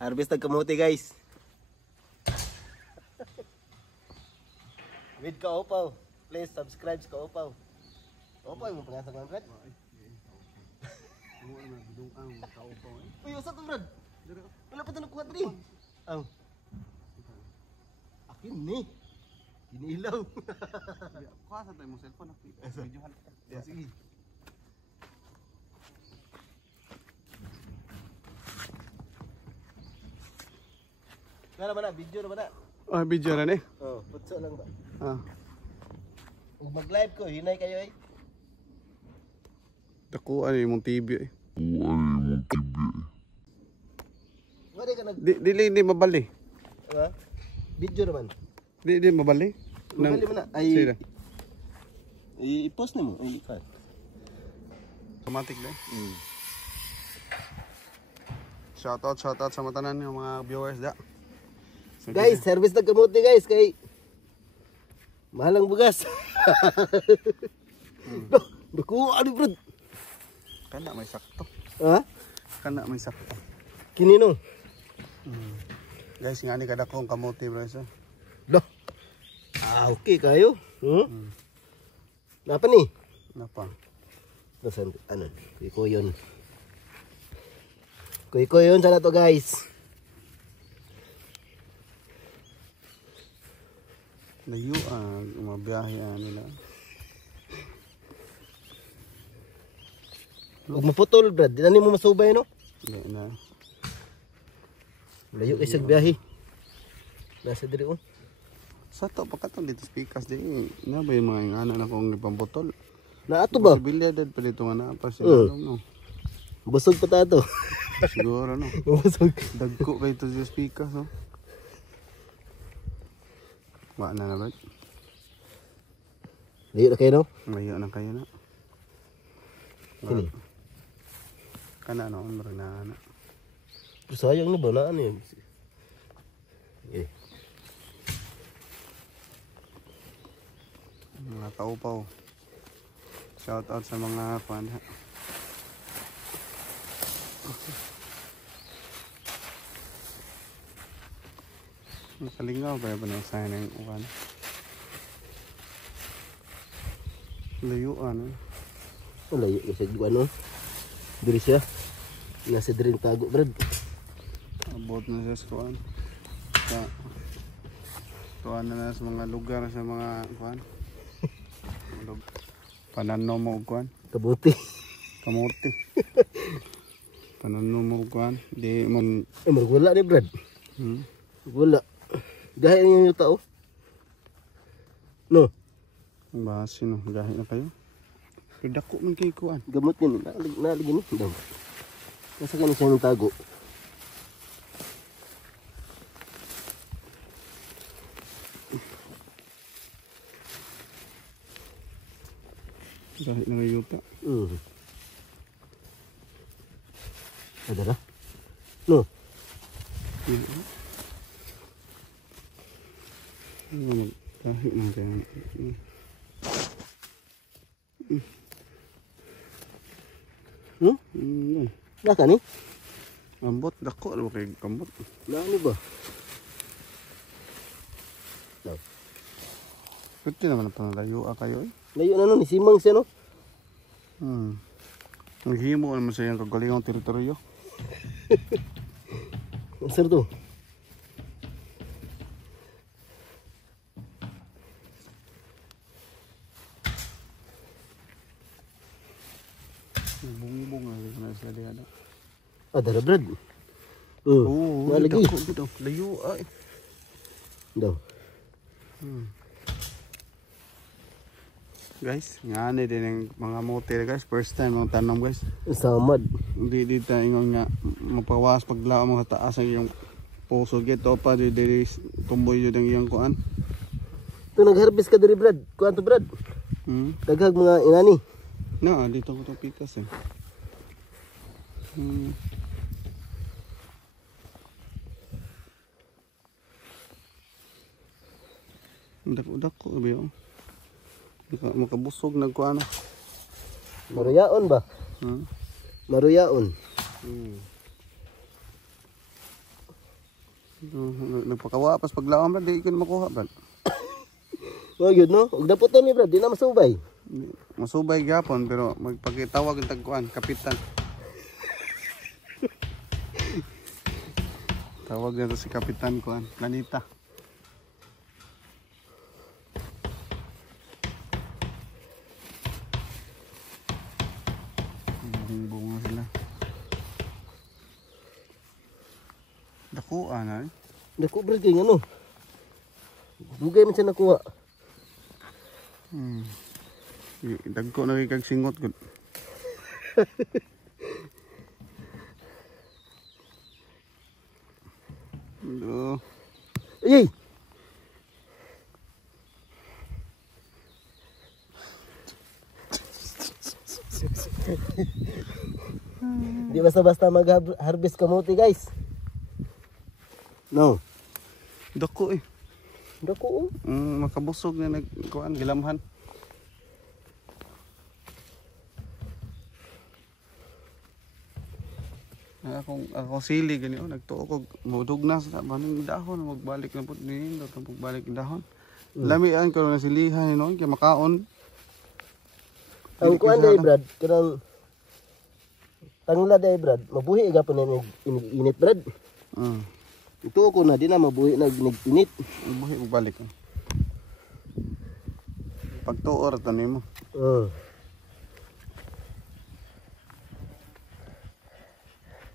Harvest ng kamuti guys. With Kaupaw. Please subscribe sa Kaupaw. Kaupaw yung pangasang mga brad. Uy, usap to brad. Wala pa ito nakuha rin. Akin ni. Inilaw. Kuha sa tayo mong cellphone. Videohan ka. Sige. Nga naman na, video naman na. Oh, video na ni. Oh, putso lang ba? Ah. Mag-live ko, hinay kayo eh. Dakuan yung mong TV eh. Wala ka nag... Dili mabali. Ha? Video naman. Di mabali. Mabali mo na. Ay, i-post na mo. Ay, ikat. Automatic na. Shoutout sa matanan yung mga viewers da. Guys, service ng kamuti guys kay mahalang bugas. Nakuha ni bro. Kana may sakto. Ha? Kana may sakto. Kinino? Guys, nga ni kada kong kamuti bro. So. Loh. Okay kayo. Napa ni? Napa? Nasaan? Ano? Kuy-kuyon. Kuy-kuyon sana to guys. Layo mabiyahe nila. Huwag maputol brad. Di na mo masubay no? Hindi na. Layo kay sag biyahe. Nasa diri oh. Sa to pagkatong dito speakers di na ba yung mga ingana na kong ipamputol. Na ato ba? Posibilidad pa dito nga na pa siya no. Busog pa ta to. Siguro no. Busog. Dagko kay to sa speakers no. Wa na ba? Layo na kayo no? Layo na kayo na. Kini. Kana no na. Pero sayang na ba na ano yun? Okay. Mga Kaupaw. Shout out sa mga fan. Nakalingaw kaya ba na usahin na yung ukan? Layo ano? Layo kasi ano? Diri siya. Nasa diri tago brad. Abot na siya sa kuan. Tuan na sa mga lugar sa mga kuan. Pananom mo kuan. Kabuti. Kamuti. Pananom mo kuan. Di man Wala ni brad. Wala. Gahe niyo yung tao. No. Basi no, gahe na kayo. Dako man kay kuan. Gamot yun. Nalagi ni. Daw. Nasa kanin siya ng tago. Gahe na kayo pa. Ada na? No. Gahe na kayo. Naka ni? Ambot, dako ano kay kambot. Ano ba? No. Pwede naman ang pangalayo kayo eh. Layo na no, ni Simang siya no? Naghimo naman sa iyang kagalingong teritoryo. Sir to? Bungibong na sila diyan. Dara brad. Oo, nalagi. Dako, layo ay. Daw. Guys, nga din ang mga motel guys. First time ang tanong guys. Samad. Hindi dito ingon nga mapawas paglaw mga taas ang iyong puso. Gito pa di tumboy yun ang iyong kuan. Ito nag-harvest ka diri brad. Kuan to brad. Daghag mga inani. No, dito ko itong pikas eh. Dako-dako ba makabusog nagkuana. Maruyaon ba? Maruyaon. Nagpakawapas paglaom Brad, di ko na makuha Brad. Oh, yun no. Ug daputan ni Brad, di na masubay. Masubay gyapon pero magpakitawag ang tagkuan, kapitan. Tawag na to si Kapitan kuan, Planita. Bunga sila. Dakuan ay. Dako Brad kay ngano. Dugay man siya nakuha. Dagko na kay kag singot gud. Do. Ay! Di basta-basta mag-harvest kamote guys. No. Dako eh. Dako oh. Makabusog na nagkuan gilamhan. Ako sili gani nagtuo ko mudug na sa baning dahon magbalik na pud din daw pagbalik dahon. Lamian ko na silihan no kay makaon. Ang kuan day Brad, kanang tangla day Brad, mabuhi gapon ni init Brad. Ito ko na di na mabuhi na ginigpinit. Mabuhi magbalik. Pagtuor tanim mo.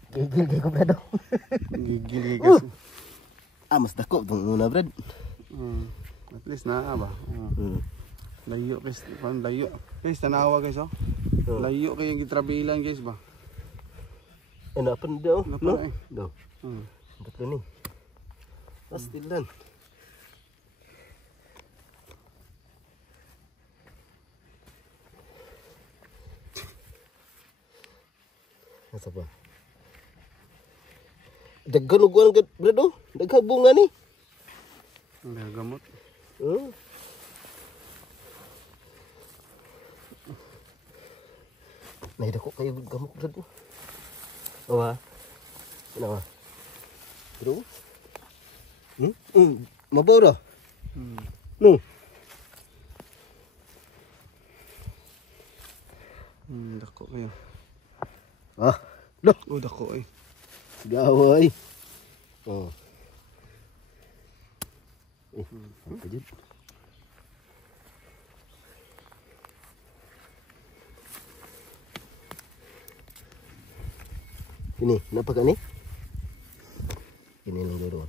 Gigil ko Brad. Gigil kasi. Mas dako tong una Brad. At least naa ba. Layo guys, pan layo. Guys tanawa guys oh. Layo kay yung gitrabilan guys ba. Ano pa daw? No? Daw. Dapat ni. Pastilan. Asa pa? Daghan og kuan Brad oh. Daghang bunga ni. Ang gamot. Naidako kayo gamot Brad oh. Awa. Ano? Bro? Mabaw ra? No? Dako kayo. Loh. Oh, dako eh. Gaway. Apa jud? Ini, kenapa kan ni? Ini lang dulu.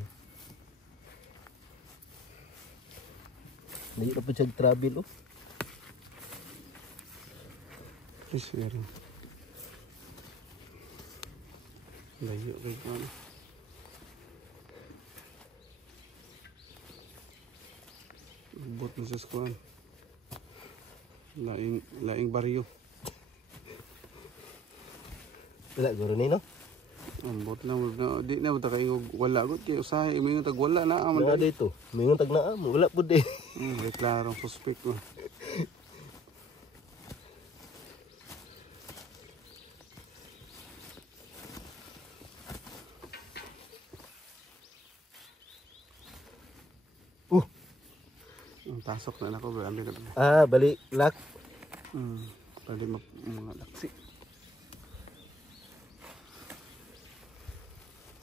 Hindi dapat siya travel oh. Yes, very. Layo kay kan. Bot na sa skuan. Laing baryo. Wala guro ni no? Ambot na di na ta kay wala gud kay usahay mingon tag wala na aman Wala dito. Mingon tag naa mo wala pud eh. Klarong suspect ko. Ang tasok na nako bro, ambil na. Balik lak. Balik mga laksi.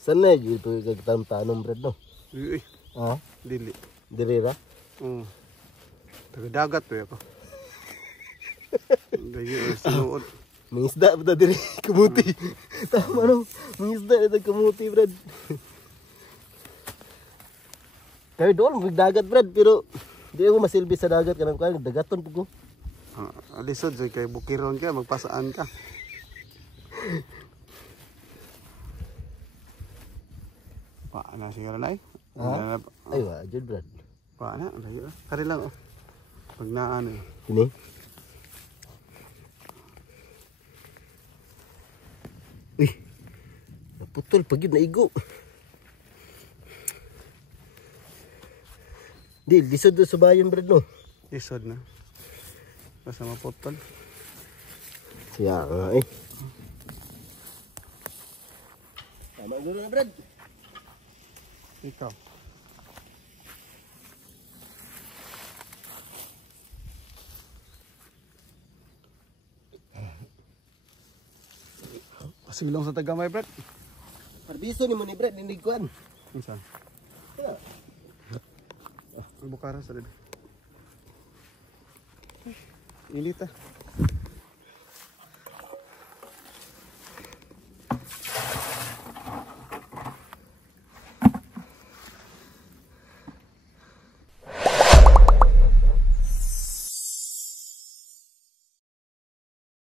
Sana gitu kagtanong Brad no. Uy. Dili. Diri ra. Taga dagat to ako. Dayo sinuod. Mangisda pa diri kamuti. Tama no. Mangisda ito kamuti Brad. Kaya doon magdagat Brad pero di ako masilbi sa dagat kanang kan dagaton pug ko. Alisod say kay bukiron ka magpasaan ka. Paana siguro na Ay wa jud Brad. Paana dayo. Kari lang oh. Pag naan eh. Ini. Uy. Naputol pagid na igo. Di, lisod do sa bayan Brad no. Lisod na. Basta maputol. Siya Ikaw. Pasilong sa tagamay, Brad. Parbiso ni mo ni Brad, ninig kuan. Insan. Yeah. Ang bukara sa dito. Init ah.